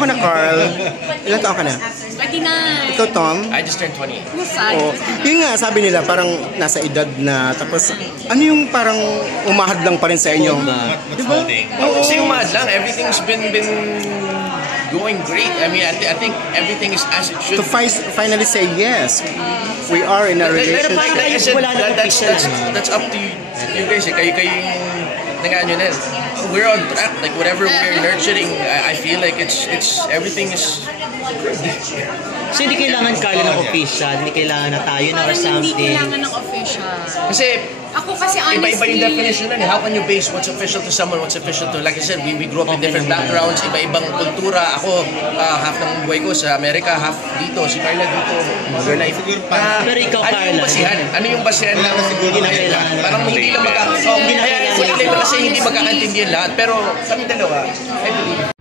taon ka na, Carl? Ilan taon ka na? 29. Ikaw, Tom? I just turned 20. Oo. Yun nga, sabi nila, parang nasa edad na. Tapos, ano yung parang umahad lang pa rin sa inyo? Diba? Kasi umahad lang. Everything's been going great. I mean, I think everything is as it should. To finally say yes, we are in a relationship. Like I said, that's up to you guys. Kayo yung nag-ano na. We're on track. Like whatever we're nurturing, I feel like it's everything is. So hindi kailangan Carlo ng official, hindi kailangan na tayo na or something. Hindi kailangan ng official. Kasi ako kasi honestly, iba-iba yung definition na. How can you base what's official to someone, what's official to, like I said, we grew up in different backgrounds, iba-ibang kultura. Ako, half ng buhay ko sa Amerika, half dito. Si Carla dito, mother life. Pero ikaw, ano yung basihan? Ano yung basihan na hindi na kailangan? Parang hindi lang kasi hindi magkakaintindihan lahat. Pero kami dalawa, I believe.